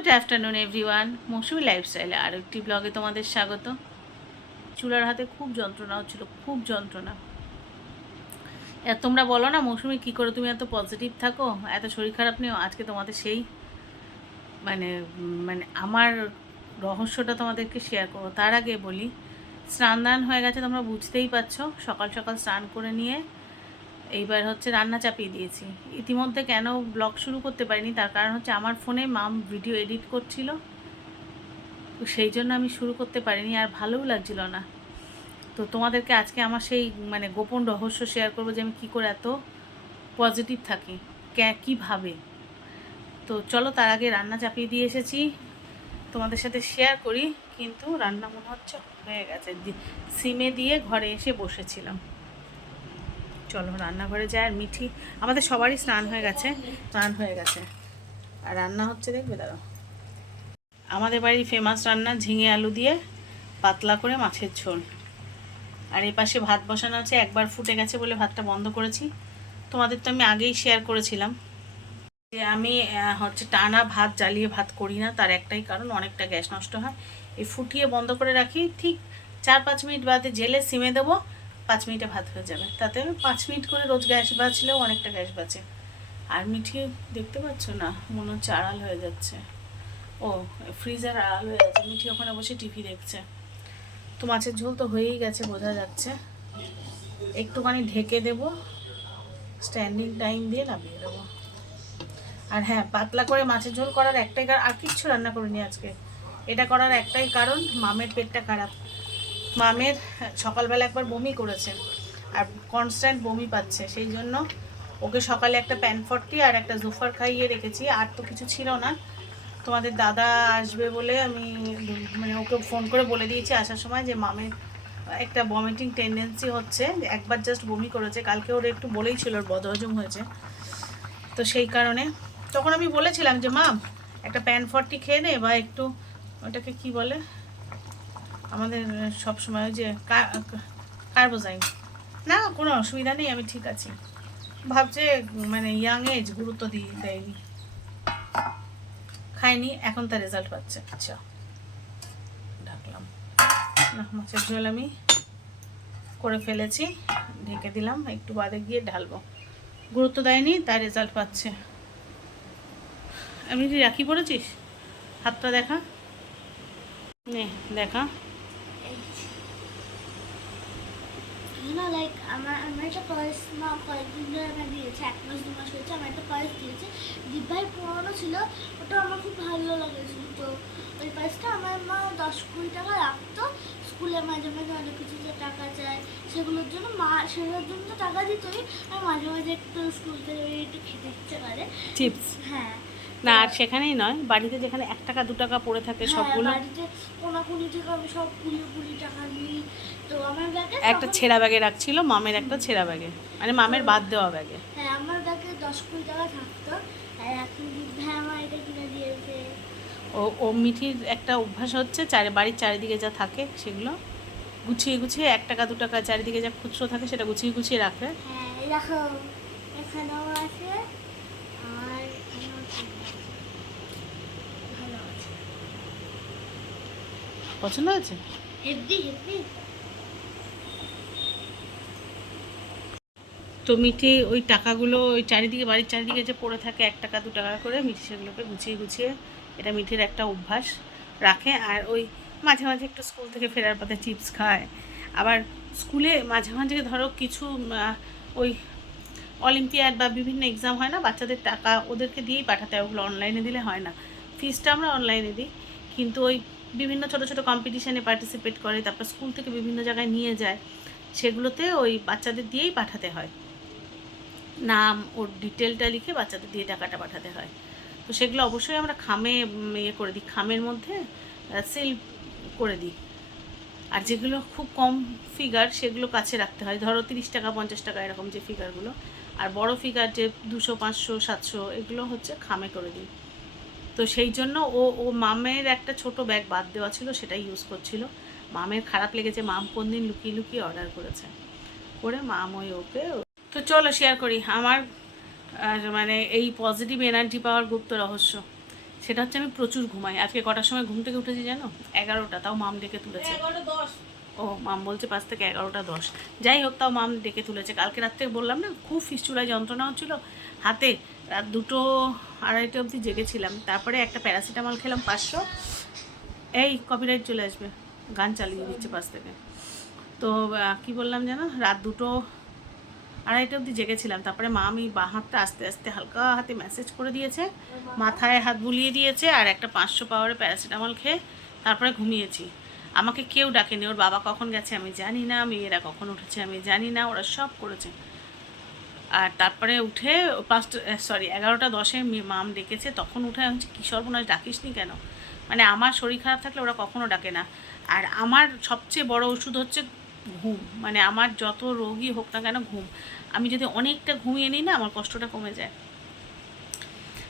Good afternoon everyone মৌসুমি লাইফস্টাইলে আর একটি ব্লগে তোমাদের স্বাগত। চুলার হাতে খুব যন্ত্রণা হচ্ছিল, খুব যন্ত্রণা। তোমরা বলো না মৌসুমি, কী করে তুমি এত পজিটিভ থাকো? এত শরীর খারাপ নিও আজকে তোমাদের সেই মানে মানে আমার রহস্যটা তোমাদেরকে শেয়ার করব। তার আগে বলি স্নান দান হয়ে গেছে, তোমরা বুঝতেই পারছ। সকাল সকাল স্নান করে নিয়ে এইবার হচ্ছে রান্না চাপিয়ে দিয়েছি। ইতিমধ্যে কেন ব্লগ শুরু করতে পারিনি, তার কারণ হচ্ছে আমার ফোনে মাম ভিডিও এডিট করছিল। তো সেই জন্য আমি শুরু করতে পারিনি, আর ভালোও লাগছিল না। তো তোমাদেরকে আজকে আমার সেই মানে গোপন রহস্য শেয়ার করব যে আমি কী করে এত পজিটিভ থাকি, কে- কীভাবে তো চলো তার আগে রান্না চাপিয়ে দিয়ে এসেছি। তোমাদের সাথে শেয়ার করি, কিন্তু রান্না মনে হচ্ছে হয়ে গেছে। সিমে দিয়ে ঘরে এসে বসেছিলাম। চলো রান্নাঘরে যাই আর মিঠি আমাদের সবারই স্নান হয়ে গেছে। স্নান হয়ে গেছে। আর রান্না হচ্ছে দেখবে দাঁড়ো আমাদের বাড়ির ফেমাস রান্না ঝিঙে আলু দিয়ে পাতলা করে মাছের ঝোল। আর এই পাশে ভাত বসানো আছে একবার ফুটে গেছে বলে ভাতটা বন্ধ করেছি। তোমাদের তো আমি আগেই শেয়ার করেছিলাম। যে আমি হচ্ছে টানা ভাত জ্বালিয়ে ভাত করি না তার একটাই কারণ অনেকটা গ্যাস নষ্ট হয়। এই ফুটিয়ে বন্ধ করে রাখি ঠিক চার পাঁচ মিনিট বাদে জেলে সিমে দেবো পাঁচ মিনিটে ভাত হয়ে যাবে। তাতে পাঁচ মিনিট করে রোজ গ্যাস বাঁচলেও অনেকটা গ্যাস বাঁচে। আর মিঠি দেখতে পাচ্ছ না, মনে হচ্ছে আড়াল হয়ে যাচ্ছে। ও, ফ্রিজের আড়াল হয়ে যাচ্ছে মিঠি ওখানে বসে টিভি দেখছে। তো মাছের ঝোল তো হয়েই গেছে, বোঝা যাচ্ছে। একটুখানি ঢেকে দেবো স্ট্যান্ডিং টাইম দিয়ে নামিয়ে দেবো। আর হ্যাঁ পাতলা করে মাছের ঝোল করার একটাই কারণ আর কিচ্ছু রান্না করিনি আজকে। এটা করার একটাই কারণ, মামের পেটটা খারাপ। মামের সকালবেলা একবার বমি করেছে আর কনস্ট্যান্ট বমি পাচ্ছে, সেই জন্য ওকে সকালে একটা প্যান ফর্টি আর একটা জুফার খাইয়ে রেখেছি, আর তো কিছু ছিল না। তোমাদের দাদা আসবে বলে আমি মানে ওকে ফোন করে বলে দিয়েছি আসার সময় যে মামের একটা ভমিটিং টেন্ডেন্সি হচ্ছে একবার জাস্ট বমি করেছে, কালকে ওর একটু বলেই ছিল, ওর বদহজম হয়েছে। তো সেই কারণে তখন আমি বলেছিলাম যে মাম একটা প্যান ফর্টি খেয়ে নে বা একটু ওটাকে কি বলে আমাদের সব সময় যে কার্বোজাইন না, কোনো অসুবিধা নেই, আমি ঠিক আছি। ভাবছে মানে ইয়াং এজ গুরুত্ব দিয়ে দেয়নি। খায়নি, এখন তার রেজাল্ট পাচ্ছে। আচ্ছা ঢাকলাম না, মাছের ঝোল আমি করে ফেলেছি, ঢেকে দিলাম, একটু বাদে গিয়ে ঢালবো। গুরুত্ব দেয়নি, তার রেজাল্ট পাচ্ছে। আমি কি রাখি পড়েছিস? হাতটা দেখা। নে, দেখা না লাইক আমার একটা পার্স মা কয়েকদিন ধরে আমার দিয়েছে এক মাস দু মাস হয়েছে আমার একটা পার্স দিয়েছে। দিব্যাই পুরনো ছিল ওটা আমার খুব ভালো লেগেছিল। তো ওই পার্সটা আমার মা দশ কুড়ি টাকা রাখতো। স্কুলে মাঝে মাঝে অনেক কিছু যে টাকা চায় সেগুলোর জন্য মা সেগুলোর জন্য তো টাকা দিতই। আর মাঝে মাঝে একটু স্কুল থেকে একটু খেতে ইচ্ছে করে। চিপস হ্যাঁ। না আর সেখানেই নয় বাড়িতে যেখানে এক টাকা দু টাকা পড়ে থাকে হ্যাঁ, সবগুলো। বাড়িতে কোনাকুনি থেকে আমি সব কুড়ি কুড়ি টাকা নিই। একটা ছেঁড়া ব্যাগে রাখছিল মামের একটা ছেঁড়া ব্যাগে। মানে মামের বাদ দেওয়া ব্যাগে। হ্যাঁ আমার ব্যাগে দশ কুড়ি টাকা থাকতো আর এখন আমার এটা কিনে দিয়েছে। ও ও মিঠির একটা অভ্যাস হচ্ছে চারি বাড়ির চারিদিকে যা থাকে সেগুলো গুছিয়ে গুছিয়ে এক টাকা দু টাকা চারিদিকে যা খুচরো থাকে সেটা গুছিয়ে গুছিয়ে রাখে হ্যাঁ দেখো এখানেও আর আছে। পছন্দ হয়েছে? হেভি হেভি তো মিঠি ওই টাকাগুলো ওই চারিদিকে, বাড়ির চারিদিকে যে পড়ে থাকে, এক টাকা, দু টাকা করে মিঠি সেগুলোকে গুছিয়ে গুছিয়ে এটা মিঠির একটা অভ্যাস রাখে। আর ওই মাঝে মাঝে একটু স্কুল থেকে ফেরার পথে চিপস খায়। আবার স্কুলে মাঝে মাঝে ধরো কিছু ওই অলিম্পিয়াড বা বিভিন্ন এক্সাম হয় না, বাচ্চাদের টাকা ওদেরকে দিয়েই পাঠাতে হয়, ওগুলো অনলাইনে দিলে হয় না। ফিসটা আমরা অনলাইনে দিই। কিন্তু ওই বিভিন্ন ছোট ছোট কম্পিটিশানে পার্টিসিপেট করে, তারপর স্কুল থেকে বিভিন্ন জায়গায় নিয়ে যায়, সেগুলোতে ওই বাচ্চাদের দিয়েই পাঠাতে হয়। নাম, ওর ডিটেলটা লিখে বাচ্চাদের দিয়ে টাকাটা পাঠাতে হয়। তো সেগুলো অবশ্যই আমরা খামে ইয়ে করে দিই, খামের মধ্যে সিল করে দিই। আর যেগুলো খুব কম ফিগার সেগুলো কাছে রাখতে হয়। ধরো তিরিশ টাকা, পঞ্চাশ টাকা এরকম যে ফিগারগুলো আর বড় ফিগার যে দুশো, পাঁচশো, সাতশো, এগুলো হচ্ছে খামে করে দিই। তো সেই জন্য ও ও মামের একটা ছোট ব্যাগ বাদ দেওয়া ছিল, সেটাই ইউজ করছিল। মামের খারাপ লেগেছে, মাম কোন দিন লুকিয়ে লুকিয়ে অর্ডার করেছে। করে মাম ওই ওকে তো চলো শেয়ার করি। আমার মানে এই পজিটিভ এনার্জি পাওয়ার গুপ্ত রহস্য। সেটা হচ্ছে আমি প্রচুর ঘুমাই। আজকে কটার সময় ঘুম থেকে উঠেছি জানো? এগারোটা তাও মাম ডেকে তুলেছে। ও মাম বলছে পাঁচ থেকে এগারোটা দশ। যাই হোক তাও মাম ডেকে তুলেছে। কালকে রাত্রে বললাম না খুব ফিস্টুলায় যন্ত্রণা হচ্ছিল। হাতে রাত দুটো আড়াইটে অবধি জেগেছিলাম। তারপরে একটা প্যারাসিটামল খেলাম পাঁচশো। এই কপিরাইট চলে আসবে। গান চালিয়ে দিচ্ছে পাশ থেকে। তো কি বললাম যেন? রাত দুটো আড়াইটে অবধি জেগেছিলাম। তারপরে মা আমি বাঁ হাতটা আস্তে আস্তে হালকা হাতে মেসেজ করে দিয়েছে। মাথায় হাত বুলিয়ে দিয়েছে আর একটা পাঁচশো পাওয়ারে প্যারাসিটামল খেয়ে তারপরে ঘুমিয়েছি। আমাকে কেউ ডাকেনি। ওর বাবা কখন গেছে আমি জানি না মেয়েরা কখন উঠেছে আমি জানি না ওরা সব করেছে। আর তারপরে উঠে পাঁচটা সরি এগারোটা দশে মাম ডেকেছে। তখন উঠে বলছি, কী সর্বনাশ ডাকিস নি কেন? মানে আমার শরীর খারাপ থাকলে ওরা কখনো ডাকে না। আর আমার সবচেয়ে বড় ওষুধ হচ্ছে ঘুম মানে আমার যত রোগী হোক না কেন ঘুম। আমি যদি অনেকটা ঘুমিয়ে নিই না আমার কষ্টটা কমে যায়।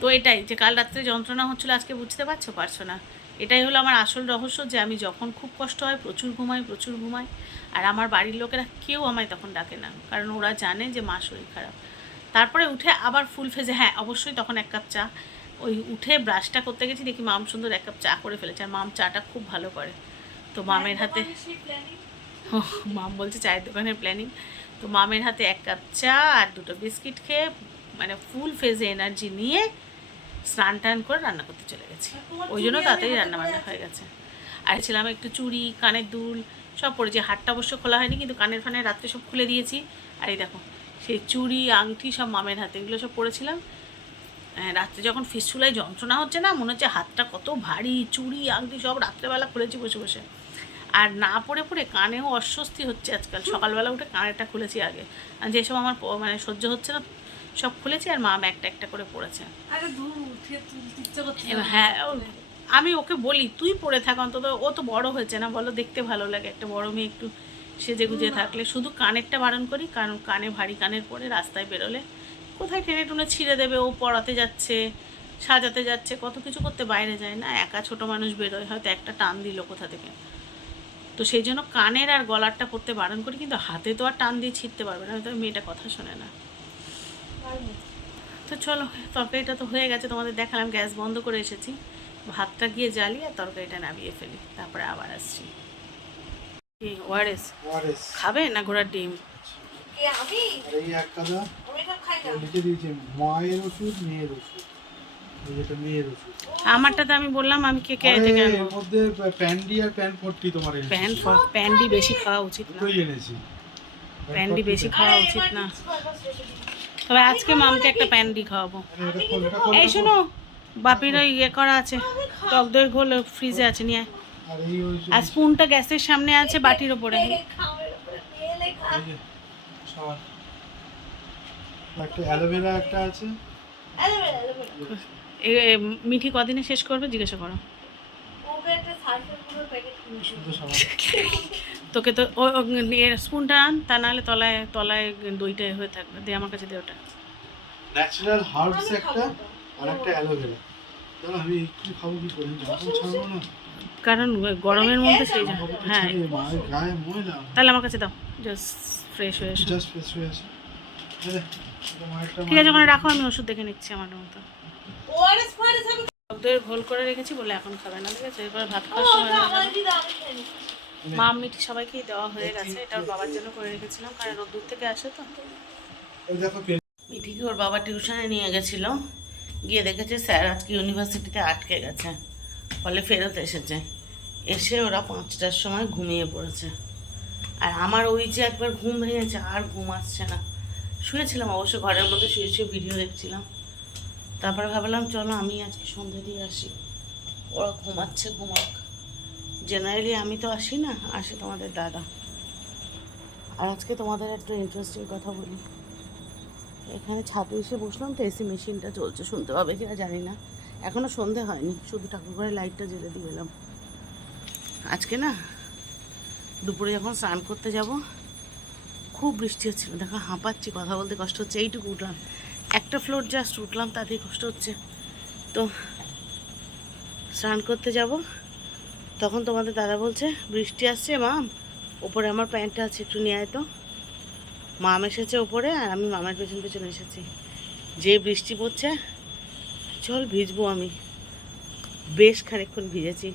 তো এটাই যে কাল রাত্রে যন্ত্রণা হচ্ছিল আজকে বুঝতে পারছ পারছ না। এটাই হলো আমার আসল রহস্য যে আমি যখন খুব কষ্ট হয় প্রচুর ঘুমাই প্রচুর ঘুমাই। আর আমার বাড়ির লোকেরা কেউ আমায় তখন ডাকে না কারণ ওরা জানে যে মা শরীর খারাপ। তারপরে উঠে আবার ফুল ফেজে হ্যাঁ অবশ্যই তখন এক কাপ চা। ওই উঠে ব্রাশটা করতে গেছি দেখি মাম সুন্দর এক কাপ চা করে ফেলেছে। আর মাম চাটা খুব ভালো করে। তো মামের হাতে ও, মাম বলছে চায়ের দোকানের প্ল্যানিং তো মামের হাতে এক কাপ চা আর দুটো বিস্কিট খেয়ে মানে ফুল ফেজে এনার্জি নিয়ে স্নান টান করে রান্না করতে চলে গেছি। ওই জন্য তাড়াতাড়ি রান্না বান্না হয়ে গেছে। আর ছিলাম একটু চুড়ি কানের দুল সব পরেছি হাটটা অবশ্য খোলা হয়নি কিন্তু কানের ফানে রাত্রে সব খুলে দিয়েছি। আর এই দেখো সেই চুড়ি আংটি সব মামের হাতে এগুলো সব পরেছিলাম হ্যাঁ, রাত্রে যখন ফিসচুলায় যন্ত্রণা হচ্ছে না মনে হচ্ছে হাতটা কত ভারী চুড়ি আংটি সব রাত্রেবেলা খুলেছি বসে বসে। আর না পড়ে পড়ে কানেও অস্বস্তি হচ্ছে আজকাল। সকালবেলা উঠে কানেরটা খুলেছি আগে। আর যেসব আমার মানে সহ্য হচ্ছে না সব খুলেছি আর মা একটা একটা করে পড়েছে। হ্যাঁ আমি ওকে বলি তুই পড়ে থাক অন্তত ও তো বড় হয়েছে না বলো দেখতে ভালো লাগে। একটা বড় মেয়ে একটু সেজে গুজে থাকলে শুধু কানেরটা বারণ করি কারণ কানে ভারী কানের পরে রাস্তায় বেরোলে কোথায় টেনে টুনে ছিঁড়ে দেবে ও পড়াতে যাচ্ছে সাজাতে যাচ্ছে কত কিছু করতে বাইরে যায় না একা ছোট মানুষ বেরোয় হয়তো একটা টান দিল কোথা থেকে। তো সেই জন্য কানের আর গলারটা পরতে বারণ করি কিন্তু হাতে তো আর টান দিয়ে ছিঁড়তে পারবে না হয়তো মেয়েটা কথা শোনে না। তো চলো তরকারিটা তো হয়ে গেছে তোমাদের দেখালাম গ্যাস বন্ধ করে এসেছি। ভাতটা গিয়ে জ্বালিয়ে আর তরকারিটা নামিয়ে ফেলি তারপরে আবার আসছি। ওয়ারেস? খাবে না ঘোড়ার ডিম? কে আমি? খাই না। দিয়েছে মায়ের ওষুধ মেয়ের ওষুধ। ওষুধ। আমারটাতে আমি বললাম আমি কে কে আরে, থেকে আনব মধ্যে প্যান্ডি আর প্যান ফোর্টি তোমার। প্যান প্যান্ডি বেশি খাওয়া উচিত না। এনেছি। প্যান্ডি বেশি খাওয়া উচিত না। তবে আজকে মামকে একটা প্যান্ডি খাওয়াবো। এই শোনো বাপির ওই ইয়ে করা আছে। টক দইয়ের ঘোল ফ্রিজে আছে নিয়ে আর স্পুনটা গ্যাসের সামনে আছে বাটির ওপরে। একটা অ্যালোভেরা একটা আছে। Aloe vera aloe vera. মিঠি কদিনে শেষ করবে? জিজ্ঞাসা করো। তোকে তো স্পুনটা আন তা নাহলে তলায় তলায় দইটা হয়ে থাকবে। দে আমার কাছে দে ওটা। ন্যাচারাল হার্বস একটা আর একটা অ্যালোভেরা তাহলে আমি কি খাব কি করি? ছাড়বো না। কারণ গরমের মধ্যে সেই হ্যাঁ। গায়ে ময়লা। তাহলে আমার কাছে দাও। জাস্ট ফ্রেশ হয়ে এসো। জাস্ট ফ্রেশ হয়ে ঠিক আছে ওখানে রাখো আমি ওষুধ দেখে নিচ্ছি আমার মতো। আমি ওদের ঘোল করে রেখেছি বলে এখন খাবে না ঠিক আছে? এরপর ভাত খাওয়ার সময়। মা মিঠি সবাইকেই দেওয়া হয়ে গেছে এটা ওর বাবার জন্য করে রেখেছিলাম কারণ ওর দূর থেকে আসে তো। মিঠিকে ওর বাবা টিউশনে নিয়ে গেছিল গিয়ে দেখেছে স্যার আজকে ইউনিভার্সিটিতে আটকে গেছে ফলে ফেরত এসেছে। এসে ওরা পাঁচটার সময় ঘুমিয়ে পড়েছে। আর আমার ওই যে একবার ঘুম ভেঙেছে আর ঘুম আসছে না। শুয়েছিলাম অবশ্য ঘরের মধ্যে শুয়ে শুয়ে ভিডিও দেখছিলাম। তারপরে ভাবলাম, চলো আমি আজকে সন্ধে দিয়ে আসি। ওরা ঘুমাচ্ছে, ঘুমাক। জেনারেলি আমি তো আসি না, আসে তোমাদের দাদা। আর আজকে তোমাদের একটা ইন্টারেস্টিং কথা বলি। এখানে ছাদে এসে বসলাম তো এসি মেশিনটা চলছে, শুনতে পাবে কিনা জানি না। এখনও সন্ধে হয়নি, শুধু ঠাকুর ঘরে লাইটটা জ্বেলে দিয়ে এলাম। আজকে না, দুপুরে যখন স্নান করতে যাব, খুব বৃষ্টি হচ্ছিল, দেখো হাঁপাচ্ছি, কথা বলতে কষ্ট হচ্ছে, এইটুকু উঠলাম। একটা ফ্লোর জাস্ট উঠলাম, তাতেই কষ্ট হচ্ছে। তো স্নান করতে যাব। তখন তোমাদের দাদা বলছে, বৃষ্টি আসছে মাম, ওপরে আমার প্যান্টটা আছে, একটু নিয়ে আয় তো। মাম এসেছে ওপরে আর আমি মামার পেছন পেছনে এসেছি। যে বৃষ্টি পড়ছে, চল ভিজবো আমি। বেশ খানিকক্ষণ ভিজেছি।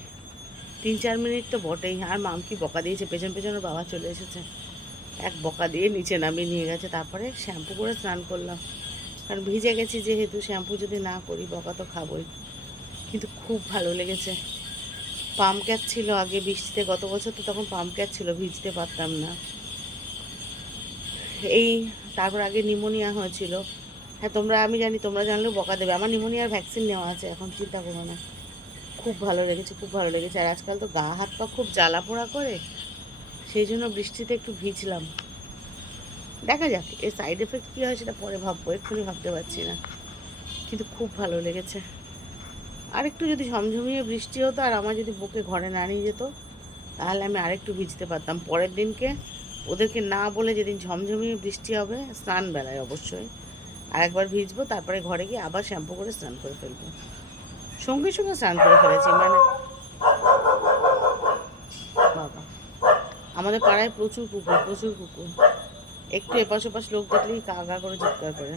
তিন চার মিনিট তো বটেই, আর মাম কি বকা দিয়েছে? পেছন পেছন বাবা চলে এসেছে। এক বকা দিয়ে নিচে নামিয়ে নিয়ে গেছে, তারপরে শ্যাম্পু করে স্নান করলাম। কারণ ভিজে গেছি যেহেতু, শ্যাম্পু যদি না করি বকা তো খাবই। কিন্তু খুব ভালো লেগেছে। পাম্প ক্যাচ ছিল আগে বৃষ্টিতে, গত বছর তো তখন পাম্প ক্যাচ ছিল, ভিজতে পারতাম না। এই তারপর আগে নিমোনিয়া হয়েছিল। হ্যাঁ তোমরা, আমি জানি, তোমরা জানলেও বকা দেবে। আমার নিমোনিয়ার ভ্যাকসিন নেওয়া আছে, এখন চিন্তা করো না। খুব ভালো লেগেছে, খুব ভালো লেগেছে। আর আজকাল তো গা, হাত পা খুব জ্বালা পোড়া করে, সেই জন্য বৃষ্টিতে একটু ভিজলাম। দেখা যাক, এর সাইড এফেক্ট কী হয় সেটা পরে ভাববো, এক্ষুনি ভাবতে পারছি না। কিন্তু খুব ভালো লেগেছে। আর একটু যদি ঝমঝমিয়ে বৃষ্টি হতো আর আমার যদি বুকে ঘরে না নিয়ে যেত, তাহলে আমি আরেকটু ভিজতে পারতাম। পরের দিনকে ওদেরকে না বলে যেদিন ঝমঝমিয়ে বৃষ্টি হবে, স্নান বেলায় অবশ্যই। আর একবার ভিজবো, তারপরে ঘরে গিয়ে আবার শ্যাম্পু করে স্নান করে ফেলব। সঙ্গে সঙ্গে স্নান করে ফেলেছি মানে বাবা, আমাদের পাড়ায় প্রচুর কুকুর প্রচুর কুকুর। একটু এপাশ ওপাশ লোক দেখলেই কা গা করে চিৎকার করে?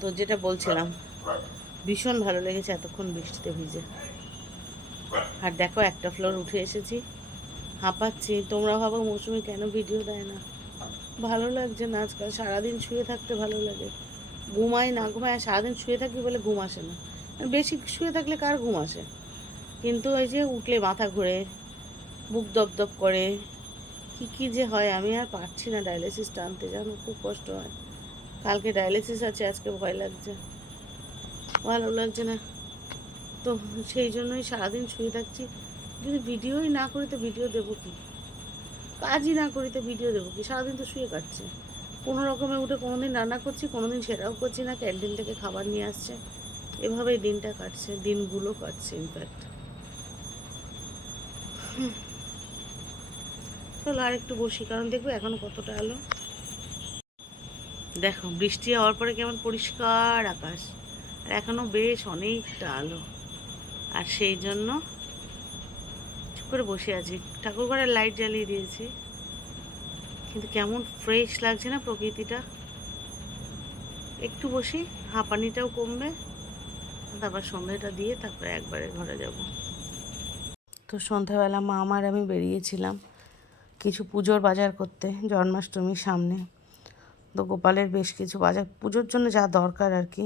তো যেটা বলছিলাম, ভীষণ ভালো লেগেছে এতক্ষণ বৃষ্টিতে ভিজে। আর দেখো, একটা ফ্লোর উঠে এসেছি, হাঁপাচ্ছি। তোমরা ভাবো মৌসুমি কেন ভিডিও দেয় না? ভালো লাগছে না আজকাল, সারাদিন শুয়ে থাকতে ভালো লাগে। ঘুমাই না ঘুমাই, আর সারাদিন শুয়ে থাকি বলে ঘুম আসে না। বেশি শুয়ে থাকলে কার ঘুম আসে? কিন্তু ওই যে উঠলে মাথা ঘুরে, বুক দপদপ করে কী কী যে হয়, আমি আর পারছি না ডায়ালিসিস টানতে, জানো, খুব কষ্ট হয়। কালকে ডায়ালিসিস আছে, আজকে ভয় লাগছে। ভালো লাগছে না। তো সেই জন্যই সারাদিন শুয়ে থাকছি। যদি ভিডিওই না করি তো ভিডিও দেবো কি? কাজই না করি তো ভিডিও দেবো কি? সারাদিন তো শুয়ে কাটছে। কোনো রকমে উঠে কোনো দিন রান্না করছি কোনো দিন সেটাও করছি না, ক্যান্টিন থেকে খাবার নিয়ে আসছে। এভাবেই দিনটা কাটছে, দিনগুলো কাটছে ইনফ্যাক্ট চলো আর একটু বসি, কারণ দেখব এখনও কতটা আলো দেখো, বৃষ্টি হওয়ার পরে কেমন পরিষ্কার আকাশ, আর এখনও বেশ অনেকটা আলো। আর সেই জন্য চুপ করে বসে আছি। ঠাকুর ঘরের লাইট জ্বালিয়ে দিয়েছি, কিন্তু কেমন ফ্রেশ লাগছে না প্রকৃতিটা। একটু বসি, হাঁপানিটাও কমবে, তারপর সন্ধ্যেটা দিয়ে তারপরে একবারে ঘরে যাব। তো সন্ধ্যাবেলা মা আমার আমি বেরিয়েছিলাম। কিছু পুজোর বাজার করতে, জন্মাষ্টমীর সামনে। তো গোপালের বেশ কিছু বাজার, পুজোর জন্য যা দরকার আর কি।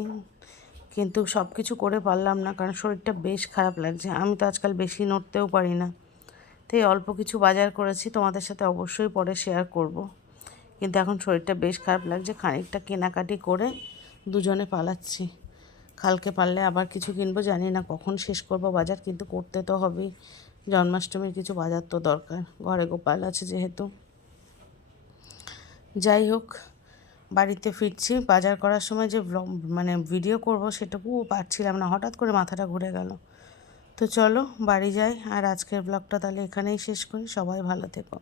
কিন্তু সব কিছু করে পারলাম না, কারণ শরীরটা বেশ খারাপ লাগছে। আমি তো আজকাল বেশি নড়তেও পারি না। তাই অল্প কিছু বাজার করেছি, তোমাদের সাথে অবশ্যই পরে শেয়ার করব। কিন্তু এখন শরীরটা বেশ খারাপ লাগছে, খানিকটা কেনাকাটি করে দুজনে পালাচ্ছি। কালকে পারলে আবার কিছু কিনবো, জানি না কখন শেষ করব বাজার, কিন্তু করতে তো হবেই। জন্মাষ্টমীর কিছু বাজার তো দরকার। ঘরে গোপাল আছে যেহেতু। যাই হোক, বাড়িতে ফিরছি। বাজার করার সময় যে ব্লগ মানে ভিডিও করব সেটুকুও পারছিলাম না। হঠাৎ করে মাথাটা ঘুরে গেল। তো চলো, বাড়ি যাই। আর আজকের ব্লগটা তাহলে এখানেই শেষ করি। সবাই ভালো থেকো।